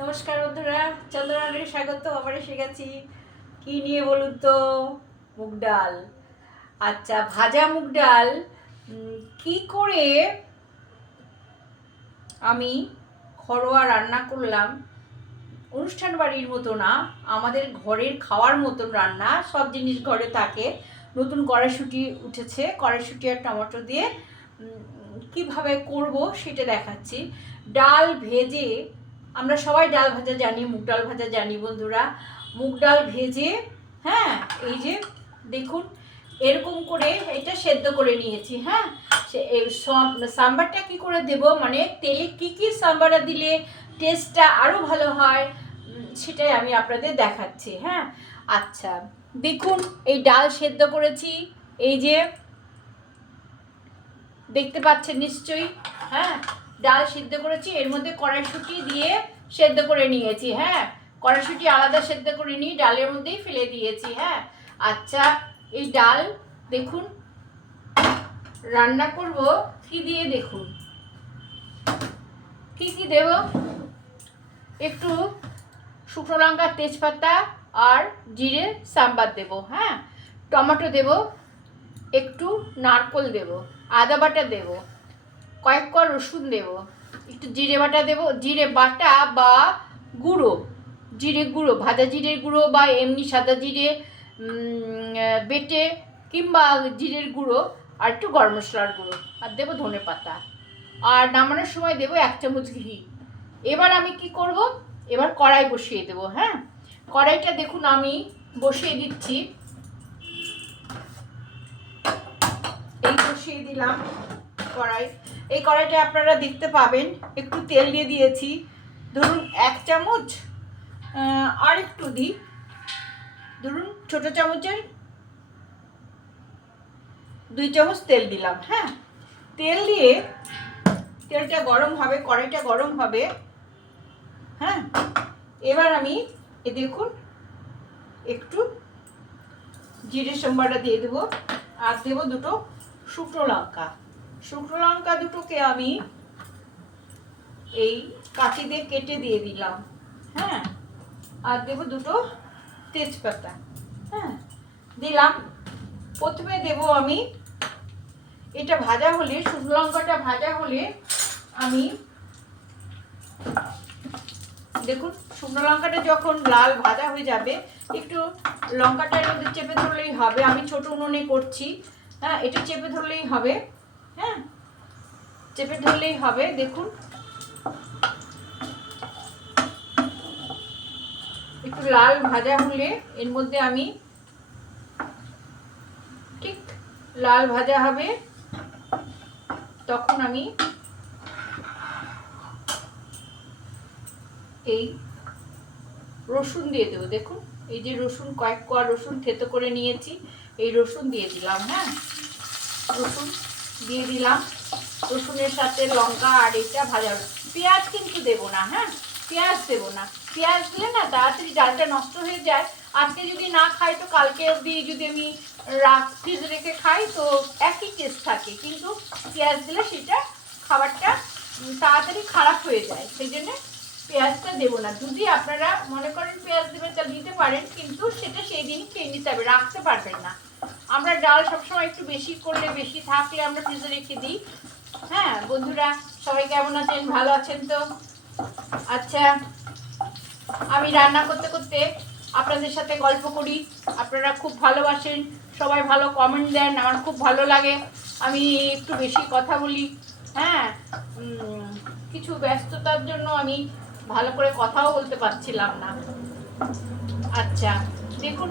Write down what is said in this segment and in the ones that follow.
নমস্কার বন্ধুরা চন্দ্রনাথে স্বাগত। আবার এসে গেছি। কি নিয়ে বলুন তো? মুগ ডাল। আচ্ছা ভাজা মুগ ডাল। কি করে আমি ঘরোয়া রান্না করলাম? অনুষ্ঠান বাড়ির মতো না, আমাদের ঘরের খাওয়ার মতন রান্না। সব জিনিস ঘরে থাকে। নতুন কড়াইশুটি উঠেছে। কড়াইশুটি আর টমেটো দিয়ে কীভাবে করব সেটা দেখাচ্ছি। ডাল ভেজে আমরা সবাই ডাল ভাজা জানি, মুগ ডাল ভাজা জানি বন্ধুরা। মুগ ডাল ভেজে হ্যাঁ এই যে দেখুন, এরকম করে এটা সেদ্ধ করে নিয়েছি হ্যাঁ। সাম্বারটা কি করে দেব? মানে তেলে কি কি সাম্বারটা দিলে টেস্টটা আরও ভালো হয়? সেটাই আমি আপনাদের দেখাচ্ছি হ্যাঁ। আচ্ছা দেখুন, এই ডাল সেদ্ধ করেছি, এই যে দেখতে পাচ্ছেন নিশ্চয়ই হ্যাঁ। ডাল সিদ্ধ করেছি, এর মধ্যে কড়াইশুঁটি দিয়ে সেদ্ধ করে নিয়েছি হ্যাঁ? কড়াইশুঁটি আলাদা সেদ্ধ করে নিয়ে ডালের মধ্যেই ফেলে দিয়েছি হ্যাঁ? আচ্ছা এই ডাল দেখুন, রান্না করব কি দিয়ে দেখুন? কি কি দেব? একটু শুকনো লঙ্কা, তেজপাতা আর জিরে, সাম্বার দেব হ্যাঁ? টমেটো দেব, একটু নারকোল দেব, আদা বাটা দেব, কয়েক কোয়া রসুন দেব একটু জিরে বাটা দেব। জিরে বাটা বা গুঁড়ো। জিরে গুঁড়ো, ভাজা জিরের গুঁড়ো বা এমনি সাদা জিরে বেটে কিংবা জিরের গুঁড়ো আর একটু গরম মশলার গুঁড়ো। আর দেবো ধনে পাতা। আর নামানোর সময় দেবো এক চামচ ঘি। এবার আমি কি করব? এবার কড়াই বসিয়ে দেবো হ্যাঁ? কড়াইটা দেখুন আমি বসিয়ে দিচ্ছি। এই বসিয়ে দিলাম কড়াই। এই কড়াইটা আপনারা দেখতে পাবেন। একটু তেল দিয়ে দিয়েছি। ধরুন এক চামচ আর একটু দিই। ধরুন ছোটো চামচের দুই চামচ তেল দিলাম হ্যাঁ? তেল দিয়ে তেলটা গরম হবে, কড়াইটা গরম হবে হ্যাঁ? এবার আমি এ দেখুন, একটু জিরে সোমবারটা দিয়ে দেবো। আর দেবো দুটো শুকনো লঙ্কা। শুকনো লঙ্কা দুটোকে আমি এই কাঁচি দিয়ে কেটে দিয়ে দিলাম হ্যাঁ? আর দেবো দুটো তেজপাতা হ্যাঁ? দিলাম। প্রথমে দেব আমি এটা ভাজা হলে শুকনো লঙ্কাটা ভাজা হলে আমি দেখুন শুকনো লঙ্কাটা যখন লাল ভাজা হয়ে যাবে, একটু লঙ্কাটার মধ্যে চেপে ধরলেই হবে। আমি ছোট উনুনে করছি হ্যাঁ? এটা চেপে ধরলেই হবে। হ্যাঁ চেপে ধরলেই হবে, দেখুন। একটু লাল ভাজা হলে এর মধ্যে আমি ঠিক লাল ভাজা হবে, তখন আমি এই রসুন দিয়ে দেবো, দেখুন। এই যে রসুন, কয়েক কোয়া রসুন থেতো করে নিয়েছি, এই রসুন দিয়ে দিলাম হ্যাঁ। রসুন দিয়ে দিলাম। রসুনের সাথে লঙ্কা আর এটা ভাজা। পেঁয়াজ কিন্তু দেবো না হ্যাঁ? পেঁয়াজ দেবো না। পেঁয়াজ দিলে না তাড়াতাড়ি ডালটা নষ্ট হয়ে যায়। আজকে যদি না খাই, তো কালকে অবধি যদি আমি রাখ ফ্রিজে রেখে খাই, তো একই টেস্ট থাকে। কিন্তু পেঁয়াজ দিলে সেটা খাবারটা তাড়াতাড়ি খারাপ হয়ে যায়। সেই জন্যে পেঁয়াজটা দেবো না। যদি আপনারা মনে করেন পেঁয়াজ দেবেন, তা দিতে পারেন, কিন্তু সেটা সেই দিনই খেয়ে নিতে হবে। রাখতে পারবেন না। আমরা ডাল সবসময় একটু বেশি করলে বেশি থাকলে আমরা ফ্রিজে রেখে দিই। হ্যাঁ বন্ধুরা, সবাই কেমন আছেন? ভালো আছেন তো? আচ্ছা আমি রান্না করতে করতে আপনাদের সাথে গল্প করি। আপনারা খুব ভালোবাসেন, সবাই ভালো কমেন্ট দেন, আমার খুব ভালো লাগে। আমি একটু বেশি কথা বলি হ্যাঁ কিছু ব্যস্ততার জন্য আমি ভালো করে কথাও বলতে পারছিলাম না। আচ্ছা দেখুন,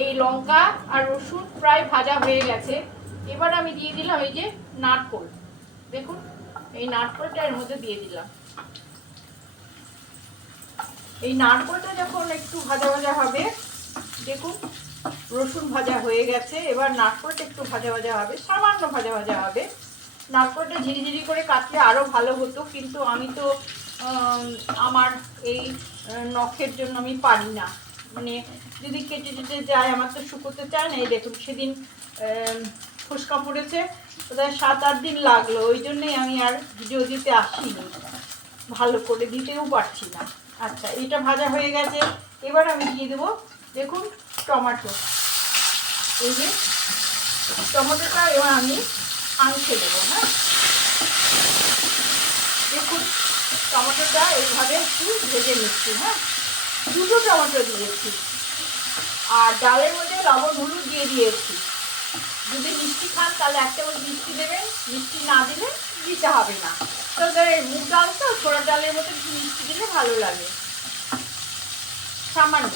এই লঙ্কা আর রসুন প্রায় ভাজা হয়ে গেছে। এবার আমি দিয়ে দিলাম এই যে নাটকোল। দেখুন, এই নারকোলটা এর মধ্যে দিয়ে দিলাম। এই নারকোলটা যখন একটু ভাজা ভাজা হবে, দেখুন, রসুন ভাজা হয়ে গেছে। এবার নারকোলটা একটু ভাজা ভাজা হবে, সামান্য ভাজা ভাজা হবে। নারকোলটা ঝিরিঝিরি করে কাটলে আরও ভালো হতো, কিন্তু আমি তো আমার এই নখের জন্য আমি পারি না। মানে যদি কেটে টেটে যায়, আমার তো শুকোতে চায় না। এই দেখুন, সেদিন ফুসকা পড়েছে বোধহয় সাত আট দিন লাগল। ওই জন্যই আমি আর ভিডিও দিতে আসিনি। ভালো করে দিতেও পারছি না। আচ্ছা এটা ভাজা হয়ে গেছে। এবার আমি দিয়ে দেবো, দেখুন, টমেটো। এই যে, টমেটোটা এবার আমি আংশে দেবো হ্যাঁ? দেখুন, টমেটোটা এইভাবে একটু ভেজে নিচ্ছি হ্যাঁ? দুটো টমেটো দিয়েছি। আর ডালের মধ্যে লবণ, হলুদ দিয়ে দিয়েছি। যদি মিষ্টি খান, তাহলে এক চামচ মিষ্টি দেবেন। মিষ্টি না দিলে দিতে হবে না। তো মুগ ডাল তো ছোড়া ডালের মধ্যে মিষ্টি দিলে ভালো লাগে। সামান্য।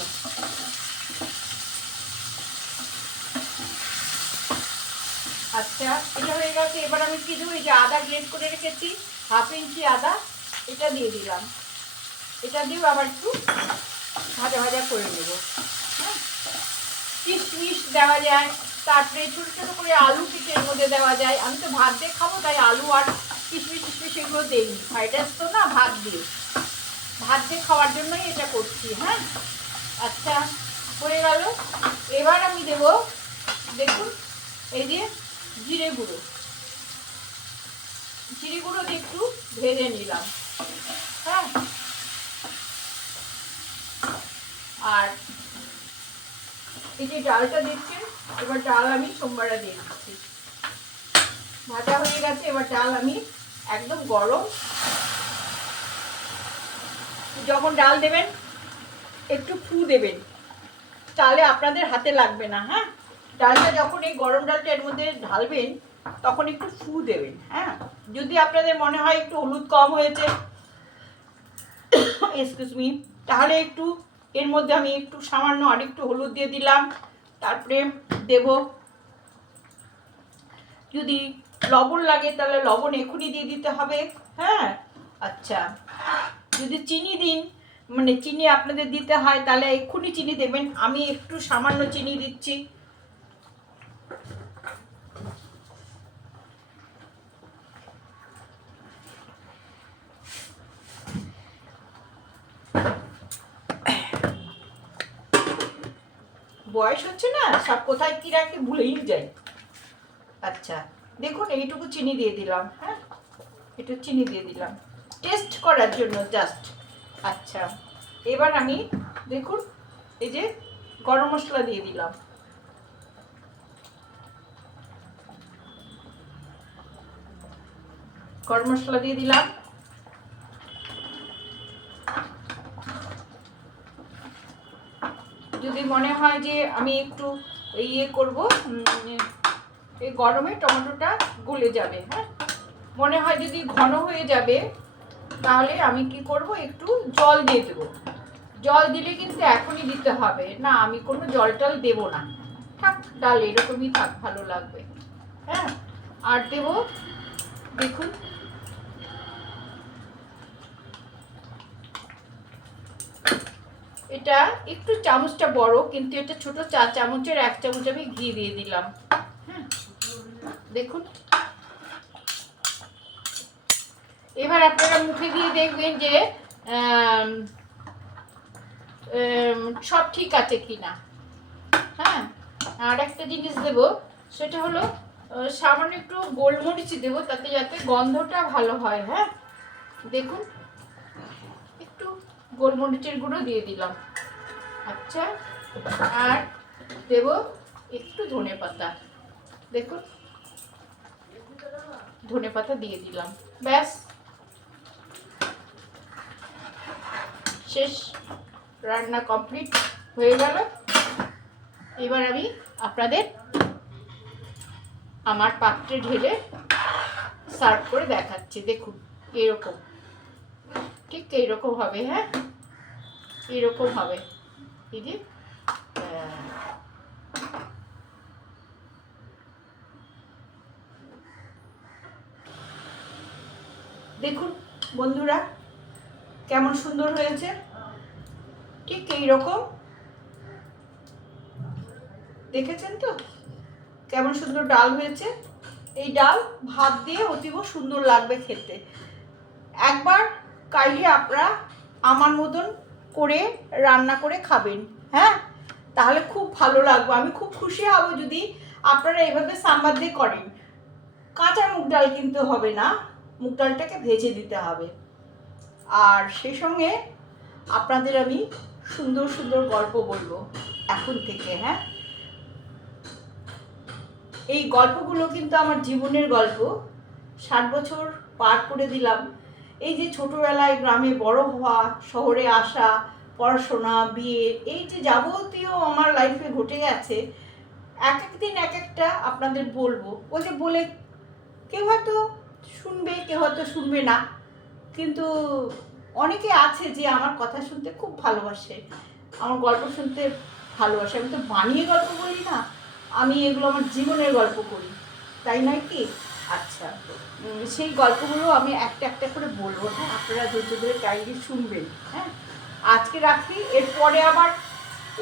আচ্ছা এটা হয়ে গেছে। এবার আমি কি দেবো? এই যে আদা গ্রেড করে রেখেছি, হাফ ইঞ্চি আদা। এটা দিয়ে দিলাম। এটা দিয়েও আবার একটু ভাজা ভাজা করে নেব। হ্যাঁ? কিশমিশ দেওয়া যায়, তারপরে ছোটো ছোটো করে আলু কেটে এর মধ্যে দেওয়া যায়। আমি তো ভাত দিয়ে খাব, তাই আলু আর কিশমিশ টিশমিশ এগুলো দিইনি। ফ্রাইড রাইস তো না, ভাত দিয়ে। ভাত দিয়ে খাওয়ার জন্যই এটা করছি হ্যাঁ? আচ্ছা হয়ে গেল। এবার আমি দেব, দেখুন, এই যে জিরে গুঁড়ো। জিরে গুঁড়ো একটু ভেজে নিলাম হ্যাঁ? আর এই যে ডালটা দেখছেন, এবার ডাল আমি সোমবারে দিয়ে দিচ্ছি। ভাজা হয়ে গেছে, এবার ডাল আমি একদম গরম। যখন ডাল দেবেন, একটু ফু দেবেন। তাহলে আপনাদের হাতে লাগবে না হ্যাঁ? ডালটা যখন এই গরম ডালটা এর মধ্যে ঢালবেন, তখন একটু ফু দেবেন হ্যাঁ? যদি আপনাদের মনে হয় একটু হলুদ কম হয়েছে এক্সকিউজ মি তাহলে একটু এর মধ্যে আমি একটু সামান্য আরেকটু হলুদ দিয়ে দিলাম, তারপরে দেব যদি লবণ লাগে তাহলে লবণ এখনই দিয়ে দিতে হবে হ্যাঁ? আচ্ছা যদি চিনি দিন মানে চিনি আপনাদের দিতে হয় তাহলে এক্ষুনি চিনি দেবেন, আমি একটু সামান্য চিনি দিচ্ছি। বয়স হচ্ছে না, সব কোথায় কী রাখি ভুলেই যাই। আচ্ছা দেখুন, এইটুকু চিনি দিয়ে দিলাম হ্যাঁ? একটু চিনি দিয়ে দিলাম। টেস্ট করার জন্য জাস্ট। আচ্ছা এবার আমি, দেখুন, এই যে গরম মশলা দিয়ে দিলাম। গরম মশলা দিয়ে দিলাম। মনে হয় যে আমি একটু ইয়ে করব এই গরমে টমেটোটা গলে যাবে হ্যাঁ? মনে হয় যদি ঘন হয়ে যাবে, তাহলে আমি কি করব, একটু জল দিয়ে দেবো। জল দিলে কিন্তু এখনই দিতে হবে, না আমি কোনো জল টল দেবো না। থাক, ডাল এরকমই থাক, ভালো লাগবে হ্যাঁ? আর দেবো, দেখুন এটা একটু চামচটা বড়, কিন্তু এটা ছোট চা চামচের এক চামচ আমি ঘি দিয়ে দিলাম। হ্যাঁ দেখুন। এবার আপনারা মুখে দিয়ে দেখবেন যে সব ঠিক আছে কিনা। হ্যাঁ আর একটা জিনিস দেব, সেটা হলো সামান্য একটু গোলমরিচ দেবো, তাতে যাতে গন্ধটা ভালো হয় হ্যাঁ। দেখুন। গোলমরিচের গুঁড়ো দিয়ে দিলাম। আচ্ছা আর দেব একটু ধনে পাতা। দেখুন, ধনে পাতা দিয়ে দিলাম। ব্যাস। শেষ রান্না কমপ্লিট হয়ে গেল। এবার আমি আপনাদের আমার পাত্রে ঢেলে সার্ভ করে দেখাচ্ছি। দেখুন, এরকম। ঠিক এইরকম হবে হ্যাঁ? এরকম হবে? এই যে দেখুন, বন্ধুরা, কেমন সুন্দর হয়েছে? ঠিক এইরকম। দেখেছেন তো? কেমন সুন্দর ডাল হয়েছে? এই ডাল ভাত দিয়ে অতীব সুন্দর লাগবে খেতে। একবার কাইলে আপনারা আমার মতন করে, রান্না করে খাবেন হ্যাঁ? তাহলে খুব ভালো লাগবে। আমি খুব খুশি হব যদি আপনারা এভাবে সাম্বার দিয়ে করেন। কাঁচা মুগ ডাল কিন্তু হবে না, মুগ ডালটাকে ভেজে দিতে হবে। আর সেই সঙ্গে আপনাদের আমি সুন্দর সুন্দর গল্প বলব এখন থেকে হ্যাঁ? এই গল্পগুলো কিন্তু আমার জীবনের গল্প। ষাট বছর পার করে দিলাম। এই যে ছোটবেলায় গ্রামে বড় হওয়া, শহরে আসা, পড়াশোনা, বিয়ে, এই যে যাবতীয় আমার লাইফে ঘটে গেছে, এক এক দিন এক একটা আপনাদের বলব। ওই যে বলে কেউ হয়তো শুনবে, কেউ হয়তো শুনবে না। কিন্তু অনেকে আছে যে আমার কথা শুনতে খুব ভালোবাসে, আমার গল্প শুনতে ভালোবাসে। আমি তো বানিয়ে গল্প বলি না, আমি এগুলো আমার জীবনের গল্প করি। তাই নয় কি? আচ্ছা। সেই গল্পগুলো আমি একটা একটা করে বলব হ্যাঁ? আপনারা ধৈর্য ধরে কাইন্ডলি শুনবেন হ্যাঁ? আজকে রাখি, এরপরে আবার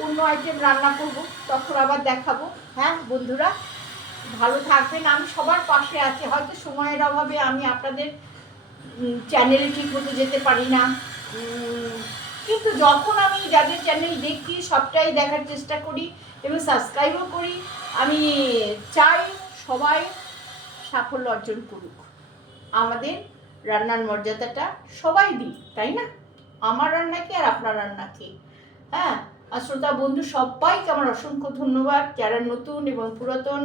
অন্য আইটেম রান্না করব, তখন আবার দেখাবো হ্যাঁ বন্ধুরা? ভালো থাকবেন, আমি সবার পাশে আছি। হয়তো সময়ের অভাবে আমি আপনাদের চ্যানেলে ঠিক মতো যেতে পারি না। কিন্তু যখন আমি যাদের চ্যানেল দেখি, সবটাই দেখার চেষ্টা করি এবং সাবস্ক্রাইবও করি, আমি চাই সবাই সাফল্য অর্জন করুক। আমাদের রান্নার মর্যাদাটা সবাই দিই তাই না? আমার রান্নাকে আর আপনার রান্না কি? হ্যাঁ আর শ্রোতা, বন্ধু, সবাইকে আমার অসংখ্য ধন্যবাদ। যারা নতুন এবং পুরাতন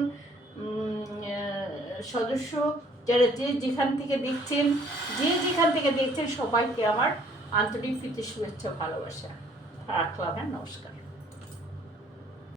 সদস্য, যারা যে যেখান থেকে দেখছেন, যে যেখান থেকে দেখছেন, সবাইকে আমার আন্তরিক প্রীতি, শুভেচ্ছা, ভালোবাসা। রাখলাম হ্যাঁ নমস্কার।